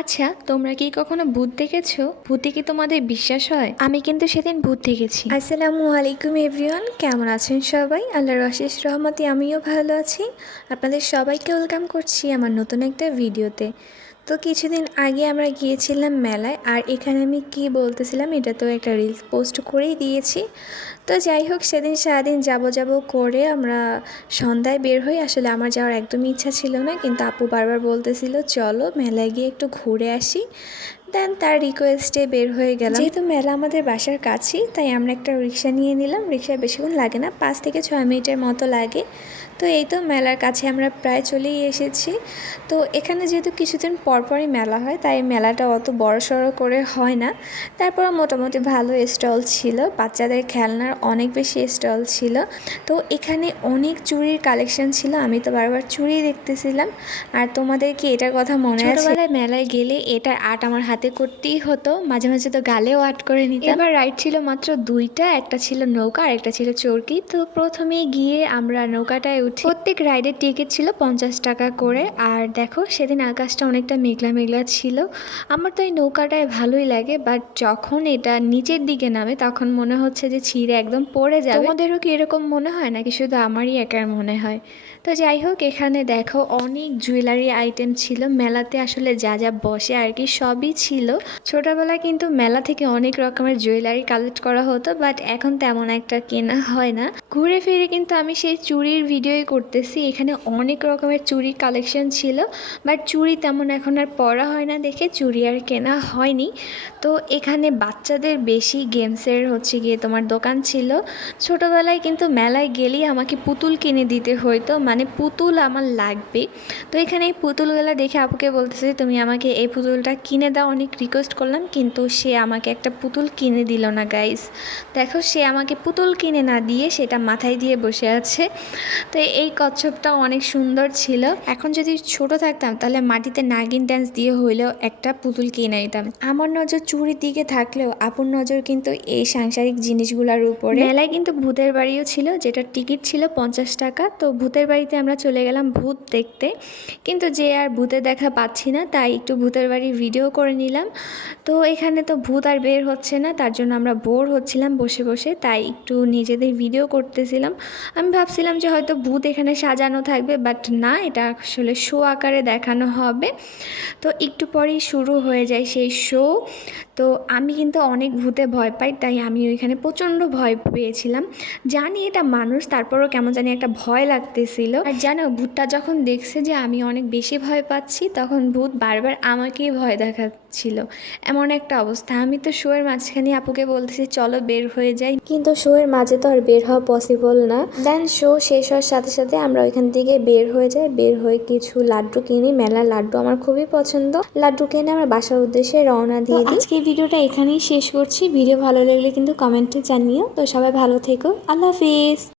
আচ্ছা, তোমরা কি কখনো ভূত দেখেছো? ভূতে কি তোমাদের বিশ্বাস হয়? আমি কিন্তু সেদিন ভূত দেখেছি। আসসালামু আলাইকুম এভরিওয়ান, কেমন আছেন সবাই? আল্লাহর অশেষ রহমতে আমিও ভালো আছি। আপনাদের সবাইকে ওয়েলকাম করছি আমার নতুন একটা ভিডিওতে। তো কিছুদিন আগে আমরা গিয়েছিলাম মেলায়, আর এখানে আমি কি বলতেছিলাম এটা তো একটা রিলস পোস্ট করেই দিয়েছি। তো যাই হোক, সেদিন সারাদিন যাব করে আমরা সন্ধ্যায় বের হই। আসলে আমার যাওয়ার একদমই ইচ্ছা ছিল না, কিন্তু আপু বারবার বলতেছিল চলো মেলায় গিয়ে একটু ঘুরে আসি। দেন তার রিকোয়েস্টে বের হয়ে গেলাম। যেহেতু মেলা আমাদের বাসার কাছেই, তাই আমরা একটা রিক্সা নিয়ে নিলাম। রিক্সায় বেশিক্ষণ লাগে না, 5 থেকে 6 মিনিটের মতো লাগে। তো এই তো মেলার কাছে আমরা প্রায় চলেই এসেছি। তো এখানে যেহেতু কিছুদিন পরপরই মেলা হয়, তাই মেলাটা অত বড়সড় করে হয় না। তারপর মোটামুটি ভালো স্টল ছিল, বাচ্চাদের খেলনার অনেক বেশি স্টল ছিল। তো এখানে অনেক চুড়ির কালেকশন ছিল, আমি তো বারবার চুড়ি দেখতেছিলাম। আর তোমাদের কি এটার কথা মনে আছে? ছোটবেলায় মেলায় গেলে এটার আর্ট আমার হাতে করতেই হতো, মাঝে মাঝে তো গালেও আর্ট করে নিতাম। এবার রাইড ছিল মাত্র দুইটা, একটা ছিল নৌকা আর একটা ছিল চরকি। তো প্রথমে গিয়ে আমরা নৌকাটায় উঠি। প্রত্যেক রাইডের টিকিট ছিল 50 টাকা করে। আর দেখো সেদিন আকাশটা অনেকটা মেঘলা মেঘলা ছিল। আমার তো এই নৌকাটায় ভালোই লাগে, বাট যখন এটা নিচের দিকে নামে তখন মনে হচ্ছে যে ছিঁড়ে একদম পড়ে যাবে। তোমাদেরও কি এরকম মনে হয় নাকি শুধু আমারই একার মনে হয়? তো যাই হোক, এখানে দেখো অনেক জুয়েলারি আইটেম ছিল। মেলাতে আসলে যা যা বসে আর কি সবই ছিল। ছোটবেলায় কিন্তু মেলা থেকে অনেক রকমের জুয়েলারি কালেক্ট করা হতো, বাট এখন তেমন একটা কেনা হয় না। ঘুরে ফিরে কিন্তু আমি সেই চুড়ির ভিডিওই করতেছি। এখানে অনেক রকমের চুড়ির কালেকশন ছিল, বাট চুড়ি তেমন এখন আর পরা হয় না দেখে চুড়ি আর কেনা হয়নি। তো এখানে বাচ্চাদের বেশি গেমসের হচ্ছে গিয়ে তোমার দোকান ছিল। ছোটবেলায় কিন্তু মেলায় গেলেই আমাকে পুতুল কিনে দিতে হইতো, মানে পুতুল আমার লাগবে। তো এখানে এই পুতুলগুলো দেখে আপুকে বলতেছে তুমি আমাকে এই পুতুলটা কিনে দাও, অনেক রিকোয়েস্ট করলাম, কিন্তু সে আমাকে একটা পুতুল কিনে দিল না গাইস। দেখো সে আমাকে পুতুল কিনে না দিয়ে সেটা মাথায় দিয়ে বসে আছে। তো এই কচ্ছপটা অনেক সুন্দর ছিল। এখন যদি ছোট থাকতাম তাহলে মাটিতে নাগিন ডান্স দিয়ে হইলেও একটা পুতুল কিনে নিতাম। আমার নজর চুরির দিকে থাকলেও আপুর নজর কিন্তু এই সাংসারিক জিনিসগুলোর উপরে। মেলায় কিন্তু ভূতের বাড়িও ছিল, যেটা টিকিট ছিল 50 টাকা। তো ভূতের বাড়িতে আমরা চলে গেলাম ভূত দেখতে, কিন্তু যে আর ভূতের দেখা পাচ্ছি না, তাই একটু ভূতের বাড়ির ভিডিও করে নিলাম। তো এখানে তো ভূত আর বের হচ্ছে না, তার জন্য আমরা বোর হচ্ছিলাম বসে বসে, তাই একটু নিজেদের ভিডিও করতেছিলাম। আমি ভাবছিলাম যে হয়তো ভূত এখানে সাজানো থাকবে, বাট না, এটা আসলে শো আকারে দেখানো হবে। তো একটু পরেই শুরু হয়ে যায় সেই শো। তো আমি কিন্তু অনেক ভূতে ভয় পাই, তাই আমি ওইখানে প্রচণ্ড ভয় পেয়েছিলাম। জানি এটা মানুষ, তারপরও কেমন জানি একটা ভয় লাগতেছিল। আর জানো, ভূতটা যখন দেখছে যে আমি অনেক বেশি ভয় পাচ্ছি, তখন ভূত বারবার আমাকেই ভয় দেখাচ্ছিল। এমন একটা অবস্থা। আমি তো শোয়ের মাঝখানে আপুকে বলতেছি চলো বের হয়ে যাই, কিন্তু শোয়ের মাঝে তো আর বের হওয়া পসিবল না। দেন শো শেষ হওয়ার সাথে সাথে আমরা ওইখান থেকে বের হয়ে যাই। বের হয়ে কিছু লাড্ডু কিনি, মেলার লাড্ডু আমার খুবই পছন্দ। লাড্ডু কিনে আমরা বাসার উদ্দেশ্যে রওনা দিয়ে দিই। আজকে ভিডিওটা এখানেই শেষ করছি। ভিডিও ভালো লাগলে কিন্তু কমেন্টে জানিও। তো সবাই ভালো থেকো, আল্লাহ হাফিজ।